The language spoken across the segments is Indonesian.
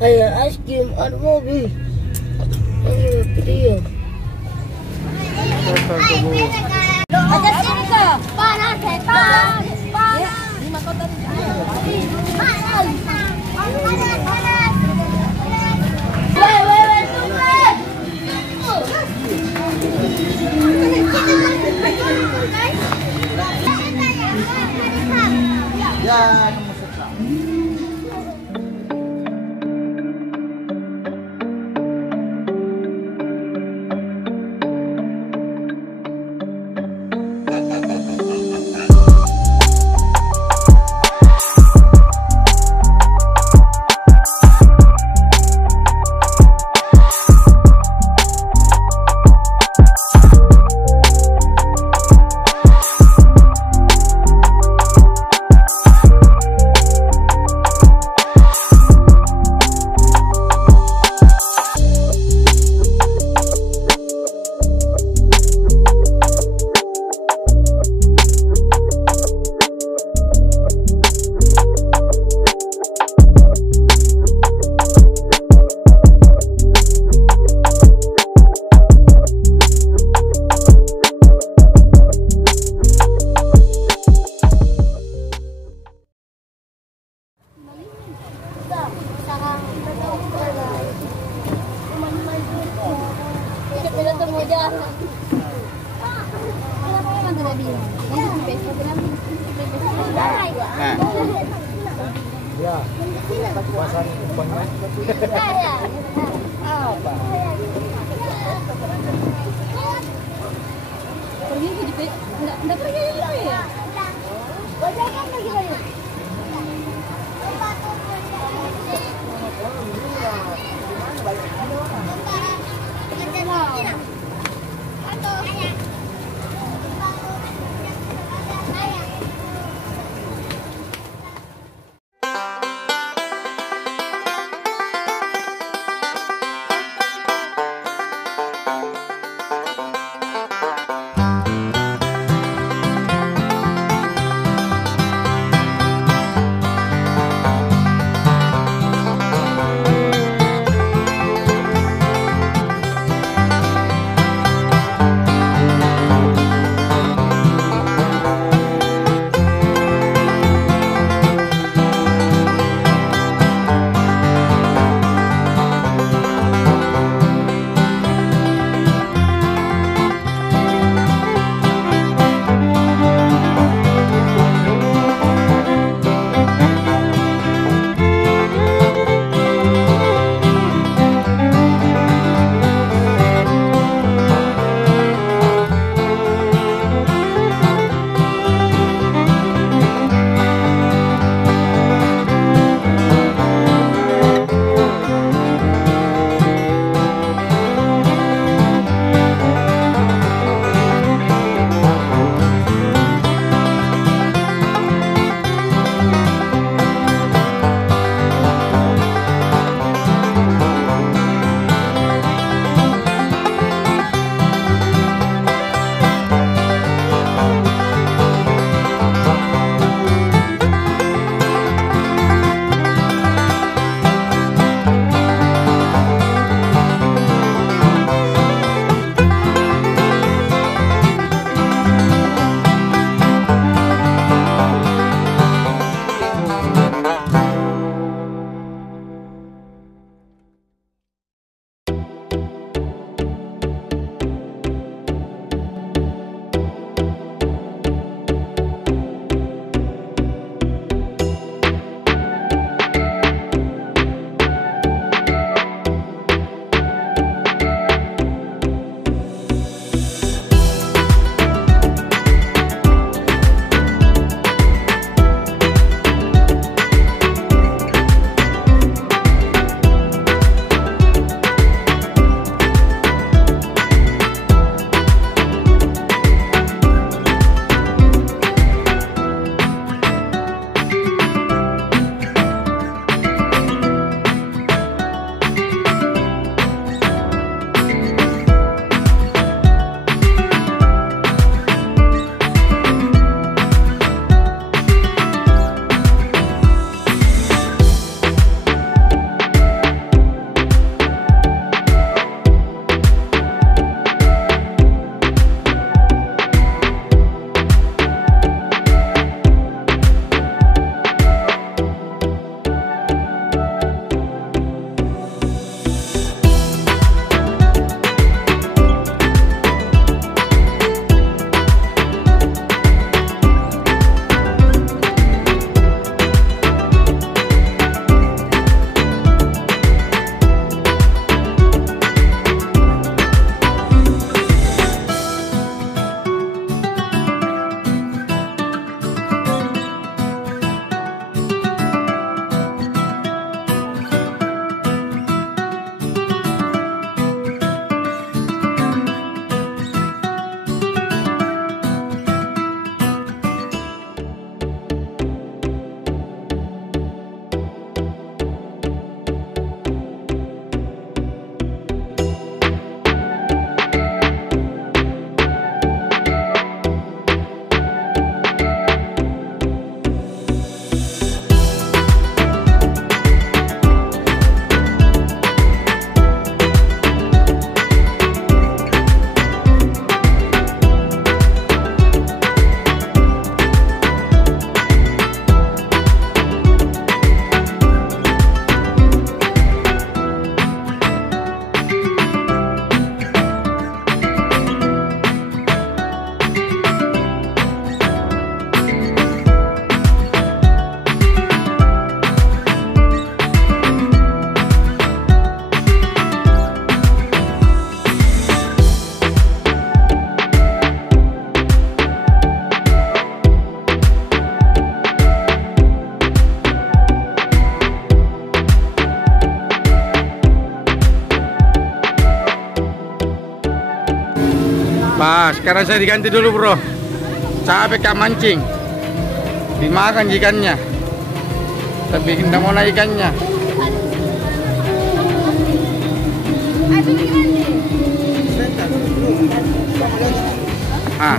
Kayak es krim ada mobil. Ayo, video. Aja sini ke. Panas, setan. Panas. Lima kota di panas. Panas. Weh, tunggu. Ya, ya, kekuasaan umpannya. Apa? Pergi ke JP, enggak pergi ya? Jangan pergi lagi. Pas, sekarang saya diganti dulu bro. Capek kak mancing. Dimakan ikannya. Tapi tidak mau naik ikannya. Ah.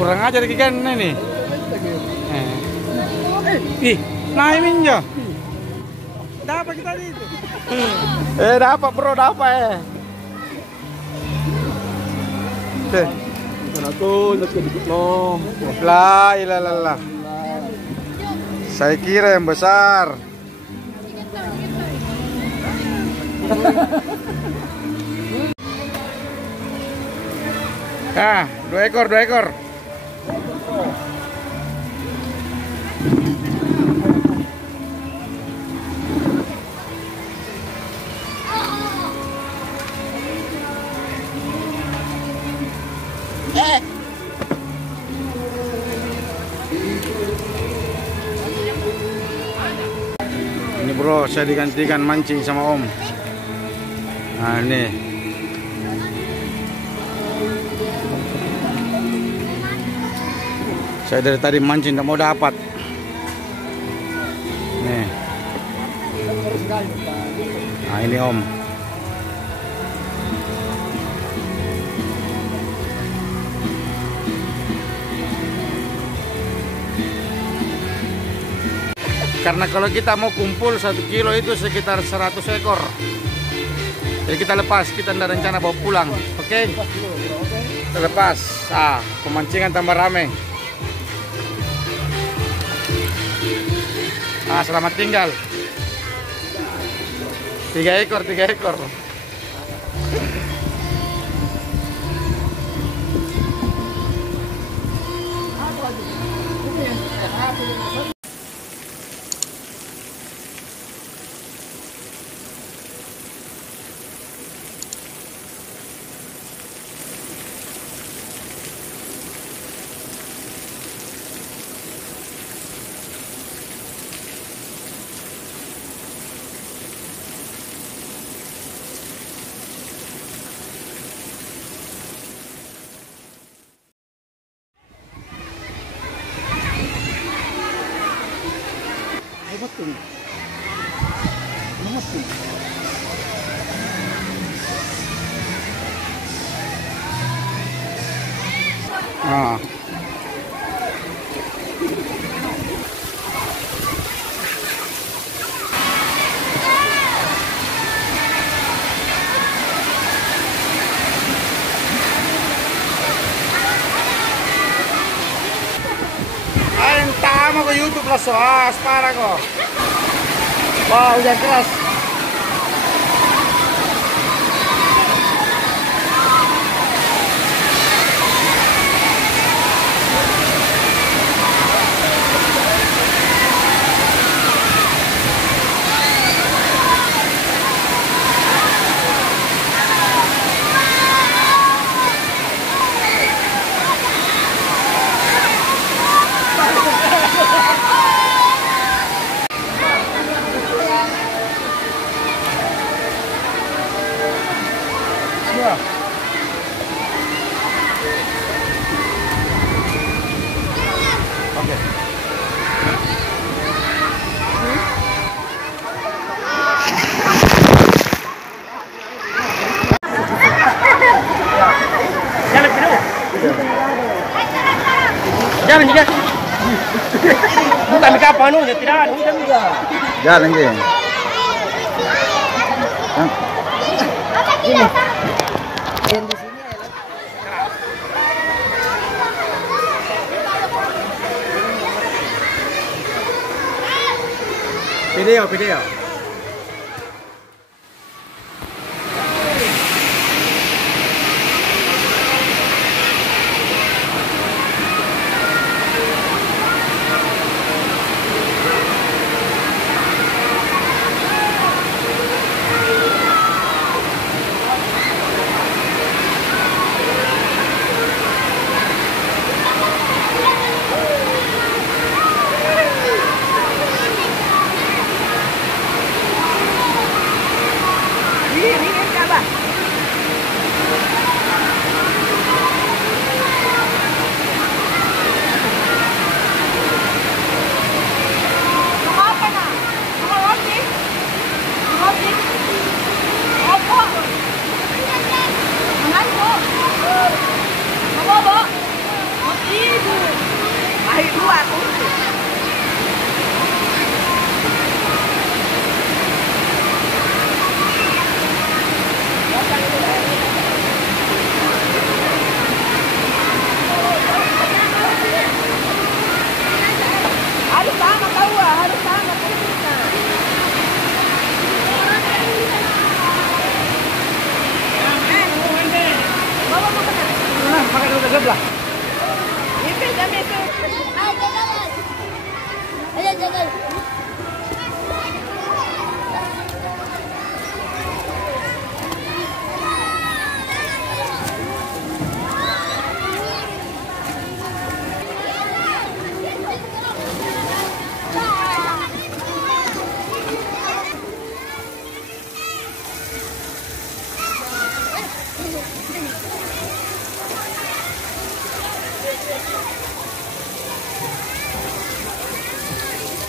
Kurang ajar ikan ini. Ih, naik minjo. Dapat kita itu. Dapat bro, dapat La ilallah. Saya kira yang besar. Ah, 2 ekor, 2 ekor. Ini bro, saya digantikan mancing sama Om. Nah ini. Saya dari tadi mancing tidak mau dapat. Nih. Nah ini Om. Karena kalau kita mau kumpul 1 kilo itu sekitar 100 ekor. Jadi kita lepas, kita tidak rencana bawa pulang. Oke? Kita lepas. Ah, pemancingan tambah rame. Ah, selamat tinggal. 3 ekor, 3 ekor. Ah. Entah mau ke YouTube lah soas parah kok. Wah, hujan keras. Oke. Jalan juga. Bukan kapan nu, tidak ada hujan juga. Jalan ke. Ini. Yang di sini video. Dingin Kak, Bah. Mau apa, Nak? Mau roti? Roti? Apa? Mengantuk. Mau apa? Mau tidur. Air dua aku. Harus sama tahu, harus sama posisinya. Bawa mau kena. Nah, pakai dulu sebelah. Itu jam itu. Ayo jaga.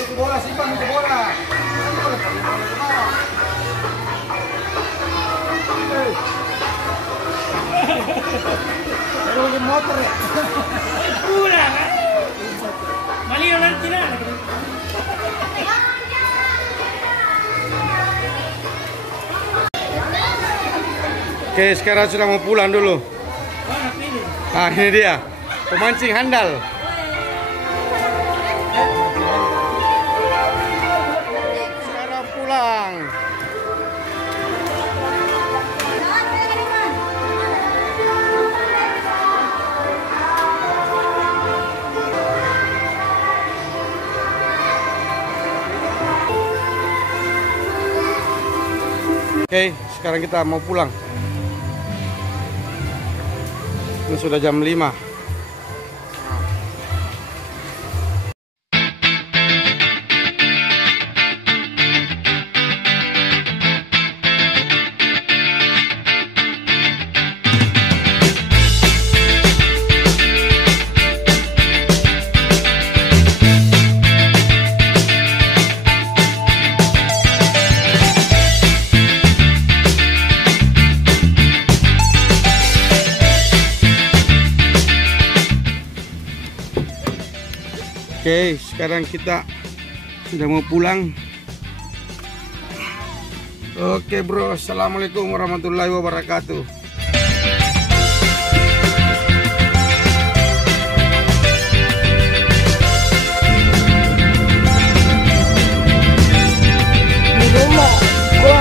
Itu bola, simpan itu bola. Pero yung motor ya. Pulang. Maliw nanti na. Oke, sekarang sudah mau pulang dulu. Nah, ini dia. Pemancing handal. Sekarang pulang. Oke, sekarang kita mau pulang. Ini sudah jam 5. Oke, sekarang kita sudah mau pulang. Oke bro, assalamualaikum warahmatullahi wabarakatuh. Di rumah gua